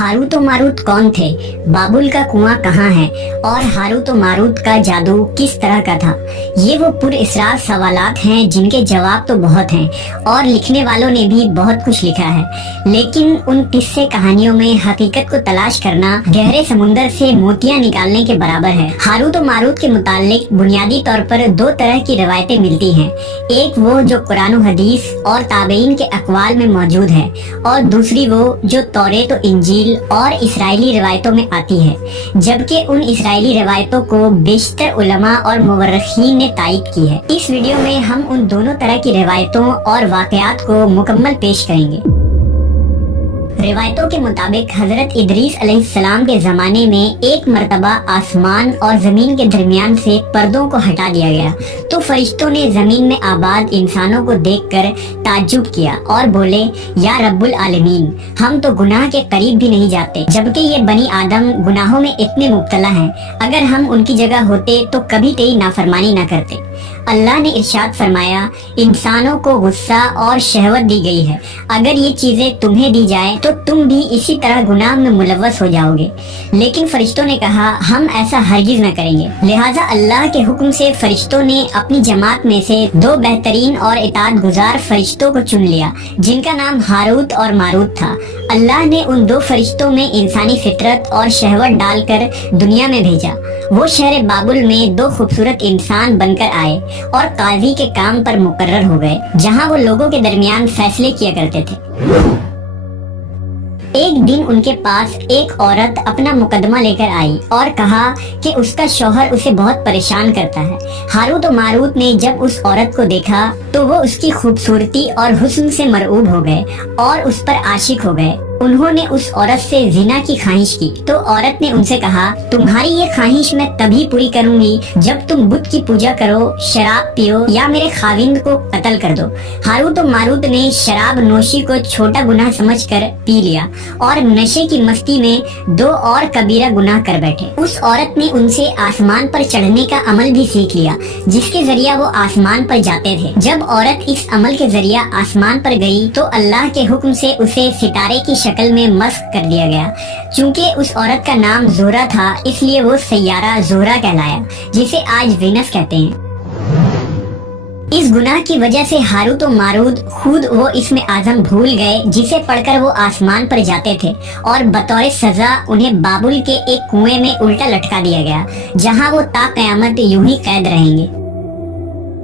Harut और Marut कौन थे, बाबुल का कुआं कहाँ है और हारूत और मारूत का जादू किस तरह का था। ये वो पुरअसरार सवालात हैं जिनके जवाब तो बहुत हैं और लिखने वालों ने भी बहुत कुछ लिखा है, लेकिन उन किस्से कहानियों में हकीकत को तलाश करना गहरे समुंदर से मोतियां निकालने के बराबर है। हारूत और मारूत के मुताल्लिक बुनियादी तौर पर दो तरह की रवायतें मिलती हैं, एक वो जो कुरान और हदीस और ताबईन के अक़वाल में मौजूद है और दूसरी वो जो तौरेत और इंजील और इसराइली रिवायतों में आती है, जबकि उन इसराइली रिवायतों को बेशतर उलमा और मुवर्रिखीन ने तायीद की है। इस वीडियो में हम उन दोनों तरह की रिवायतों और वाक़यात को मुकम्मल पेश करेंगे। रिवायतों के मुताबिक हजरत इदरीस अलैहिस्सलाम के ज़माने में एक मर्तबा आसमान और ज़मीन के दरमियान से पर्दों को हटा दिया गया तो फरिश्तों ने ज़मीन में आबाद इंसानों को देखकर ताज्जुब किया और बोले, या रब्बुल आलमीन, हम तो गुनाह के करीब भी नहीं जाते, जबकि ये बनी आदम गुनाहों में इतने मुब्तला हैं। अगर हम उनकी जगह होते तो कभी तेरी नाफरमानी ना करते। अल्लाह ने इरशाद फरमाया, इंसानों को गुस्सा और शहवत दी गई है, अगर ये चीजें तुम्हें दी जाए तो तुम भी इसी तरह गुनाह में मुलव्वस हो जाओगे। लेकिन फरिश्तों ने कहा, हम ऐसा हरगिज न करेंगे। लिहाजा अल्लाह के हुक्म से फरिश्तों ने अपनी जमात में से दो बेहतरीन और इताअत गुजार फरिश्तों को चुन लिया, जिनका नाम हारूत और मारूत था। अल्लाह ने उन दो फरिश्तों में इंसानी फितरत और शहवत डालकर दुनिया में भेजा। वो शहर बाबुल में दो खूबसूरत इंसान बनकर आए और काजी के काम पर मुकर्रर हो गए, जहां वो लोगों के दरमियान फैसले किया करते थे। एक दिन उनके पास एक औरत अपना मुकदमा लेकर आई और कहा कि उसका शौहर उसे बहुत परेशान करता है। हारूत और मारूत ने जब उस औरत को देखा तो वो उसकी खूबसूरती और हुस्न से मरऊब हो गए और उस पर आशिक हो गए। उन्होंने उस औरत से जिना की ख्वाहिश की तो औरत ने उनसे कहा, तुम्हारी ये ख्वाहिश मैं तभी पूरी करूंगी जब तुम बुत की पूजा करो, शराब पियो या मेरे खाविंद को कत्ल कर दो। हारूत और मारूत ने शराब नोशी को छोटा गुनाह समझकर पी लिया और नशे की मस्ती में दो और कबीरा गुनाह कर बैठे। उस औरत ने उनसे आसमान पर चढ़ने का अमल भी सीख लिया, जिसके जरिया वो आसमान पर जाते थे। जब औरत इस अमल के जरिया आसमान पर गई तो अल्लाह के हुक्म से उसे सितारे की शक्ल में मस्क कर दिया गया। चूंकि उस औरत का नाम जोहरा था, इसलिए वो सैयारा जोहरा कहलाया, जिसे आज वीनस कहते हैं। इस गुनाह की वजह से हारूत और मारूत खुद वो इसमें आजम भूल गए, जिसे पढ़कर वो आसमान पर जाते थे और बतौर सजा उन्हें बाबुल के एक कुएं में उल्टा लटका दिया गया, जहां वो ता क़यामत यूं ही कैद रहेंगे।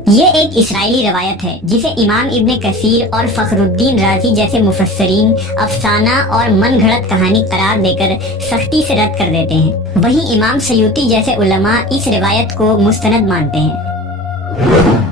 ये एक इसराइली रवायत है जिसे इमाम इब्ने कसीर और फखरुद्दीन राजी जैसे मुफस्सरीन अफसाना और मन घड़त कहानी करार देकर सख्ती से रद्द कर देते हैं। वहीं इमाम सयूती जैसे उलमा इस रिवायत को मुस्तनद मानते हैं।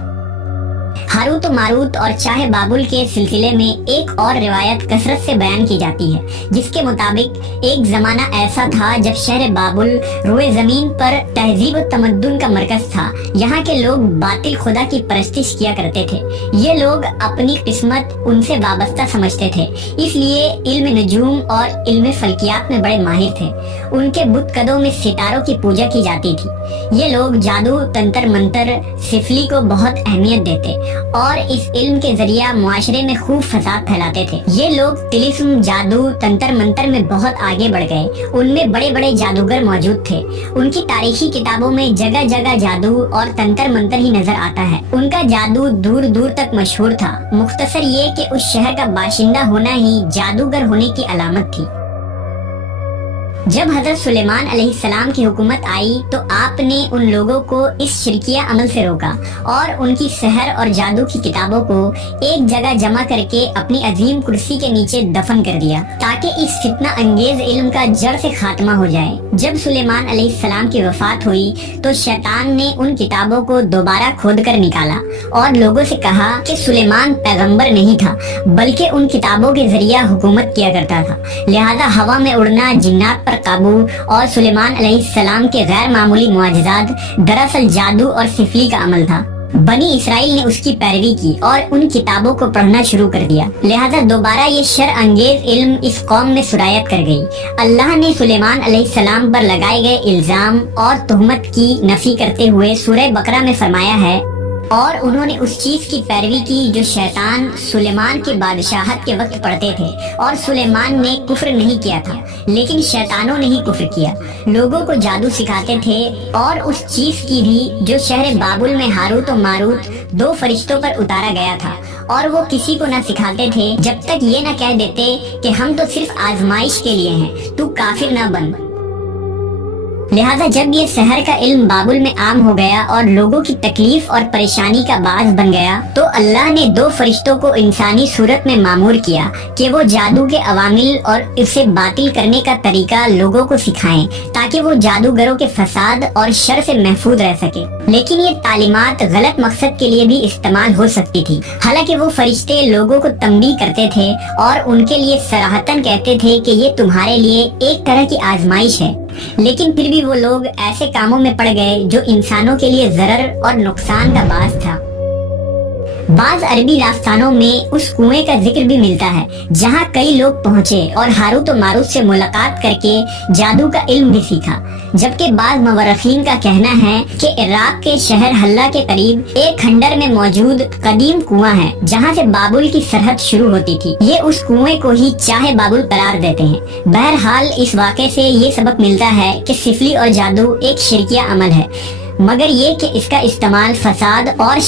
हारूत और मारूत और चाहे बाबुल के सिलसिले में एक और रिवायत कसरत से बयान की जाती है, जिसके मुताबिक एक जमाना ऐसा था जब शहर बाबुल रोए जमीन पर तहजीब और तमद्दुन का मरकज था। यहाँ के लोग बातिल खुदा की परस्तिश किया करते थे। ये लोग अपनी किस्मत उनसे वाबस्ता समझते थे, इसलिए इल्म नजूम और इल्म फल्कियात में बड़े माहिर थे। उनके बुत कदों में सितारों की पूजा की जाती थी। ये लोग जादू, तंत्र मंत्र, सिफली को बहुत अहमियत देते और इस इल्म के जरिया मुआशरे में खूब फसाद फैलाते थे। ये लोग तिलिस्म, जादू, तंत्र मंत्र में बहुत आगे बढ़ गए। उनमें बड़े बड़े जादूगर मौजूद थे। उनकी तारीखी किताबों में जगह जगह जादू और तंत्र मंत्र ही नजर आता है। उनका जादू दूर दूर तक मशहूर था। मुख्तसर ये कि उस शहर का बाशिंदा होना ही जादूगर होने की अलामत थी। जब हजरत सुलेमान अलैहिस्सलाम की हुकूमत आई तो आपने उन लोगों को इस शिरकिया अमल से रोका और उनकी सहर और जादू की किताबों को एक जगह जमा करके अपनी अजीम कुर्सी के नीचे दफन कर दिया, ताकि इस फितना अंगेज इल्म का जड़ से खात्मा हो जाए। जब सुलेमान अलैहिस्सलाम की वफात हुई तो शैतान ने उन किताबों को दोबारा खोद कर निकाला और लोगों से कहा कि सुलेमान पैगंबर नहीं था, बल्कि उन किताबों के जरिया हुकूमत किया करता था। लिहाजा हवा में उड़ना, जिन्नात काबू और सुलेमान अलैहिस्सलाम के गैर मामूली मुआजिज़ात दरअसल जादू और सिफली का अमल था। बनी इसराइल ने उसकी पैरवी की और उन किताबों को पढ़ना शुरू कर दिया। लिहाजा दोबारा ये शर अंगेज इल्म इस कौम में सुरायत कर गई। अल्लाह ने सुलेमान अलैहिस्सलाम पर लगाए गए इल्जाम और तुहमत की नफी करते हुए सूरह बकरा में फरमाया है, اور انہوں نے اس چیز کی پیروی کی جو شیطان سلیمان کی بادشاہت کے وقت پڑھتے تھے، اور سلیمان نے کفر نہیں کیا تھا لیکن شیطانوں نے ہی کفر کیا۔ لوگوں کو جادو سکھاتے تھے، اور اس چیز کی بھی جو شہر بابل میں ہاروت و ماروت دو فرشتوں پر اتارا گیا تھا، اور وہ کسی کو نہ سکھاتے تھے جب تک یہ نہ کہہ دیتے کہ ہم تو صرف آزمائش کے لیے ہیں، تو کافر نہ بن۔ لہذا جب یہ سحر کا علم بابل میں عام ہو گیا اور لوگوں کی تکلیف اور پریشانی کا باعث بن گیا، تو اللہ نے دو فرشتوں کو انسانی صورت میں مامور کیا کہ وہ جادو کے عوامل اور اسے باطل کرنے کا طریقہ لوگوں کو سکھائیں تاکہ وہ جادوگروں کے فساد اور شر سے محفوظ رہ سکے۔ لیکن یہ تعلیمات غلط مقصد کے لیے بھی استعمال ہو سکتی تھی۔ حالانکہ وہ فرشتے لوگوں کو تنبیہ کرتے تھے اور ان کے لیے صراحتاً کہتے تھے کہ یہ تمہارے لیے ایک طرح کی آزمائش ہے، لیکن پھر بھی وہ لوگ ایسے کاموں میں پڑ گئے جو انسانوں کے لیے ضرر اور نقصان کا باعث تھا۔ بعض عربی داستانوں میں اس کنویں کا ذکر بھی ملتا ہے جہاں کئی لوگ پہنچے اور ہاروت و ماروت سے ملاقات کر کے جادو کا علم بھی سیکھا، جبکہ بعض مورخین کا کہنا ہے کہ عراق کے شہر حلہ کے قریب ایک کھنڈر میں موجود قدیم کنواں ہے جہاں سے بابل کی سرحد شروع ہوتی تھی۔ یہ اس کنویں کو ہی چاہے بابل قرار دیتے ہیں۔ بہرحال اس واقعے سے یہ سبق ملتا ہے کہ سفلی اور جادو ایک شرکیہ عمل ہے، مگر یہ کہ اس کا استعمال فساد اور